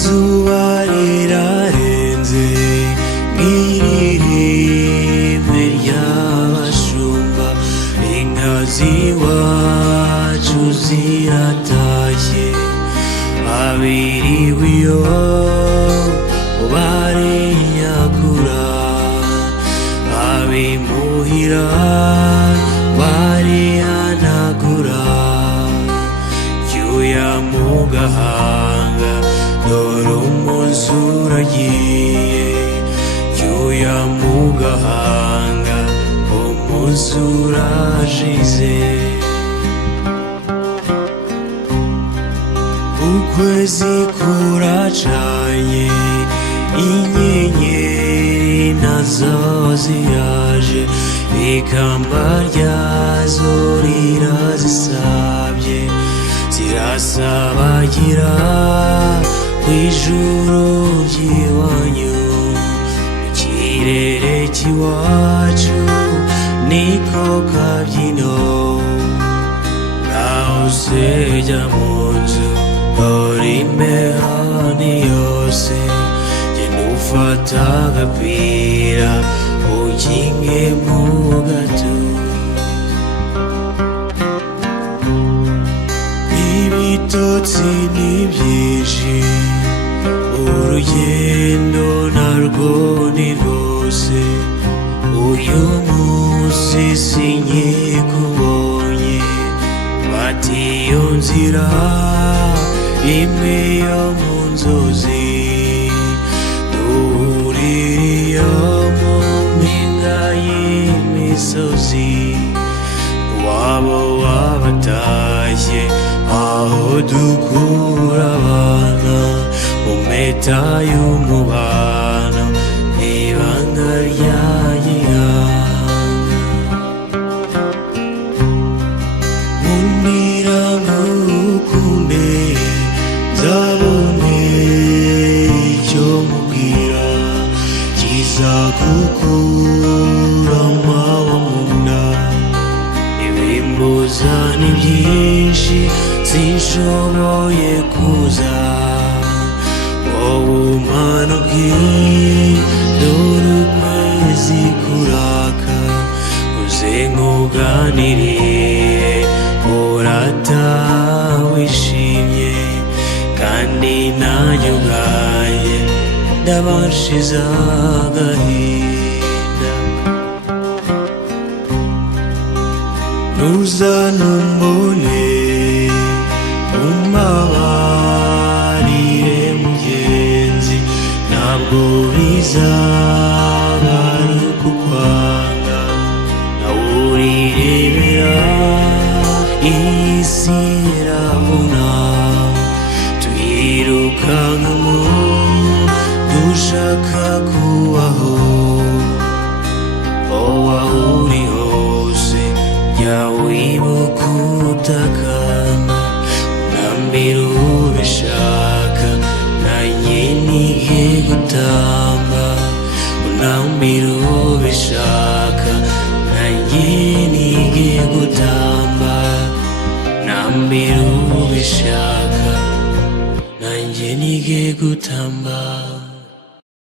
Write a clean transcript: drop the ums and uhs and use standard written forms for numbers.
izuba rirarenze nk'irime ry'abashumba, inka z'iwacu ziratashye, abiriwe iyo barinyagura, abimuhira barihanagura, icyuya mu gahanga dore umunsi uragiye, icyuya mu gahanga umunsi urashize. Ukwezi kuracanye, inyenyeri nazo ziraje, ikamba ryazo rirazisabye, zirasabagira kw'ijuru ry'iwanyu, mu kirere cy'iwacu niko kabyino. Ngaho se jya mu nzu dore imihani yose, genda ufata agapira ukinge mu gatuza. Ibitotsi ni byinshi, urugendo narwo ni rwose, uyu munsi sinkikubonye, bati iyo nzira imwe yo mu nzozi, duhurira mu mpinga y'imisozi, wabo wabatashye aho dukura abana, mu mpeta y'umubano ibanga rya gihanga. Nkundira ngukunde nzabone icyo mubwira kizagukura amababa mu nda, ibimbuza ni byinshi sinshoboye kuza, wowe umanuke dore ukwezi kuraka, uze nkuganirire urataha wishimye, kandi nanjye ubwanjye ndabashize agahinda. Ntuzanumbone umbabarire mugenzi, ntabwo bizaba ari ukukwanga, nawe urirebera iyi si iravuna, tuyirukankamo dushaka kubaho. Wowe aho uri hose jya wibuka utakamba, unambira ubishaka nanjye nige gutamba, unambira ubishaka nanjye nige gutamba, unambira ubishaka nanjye nige gutamba.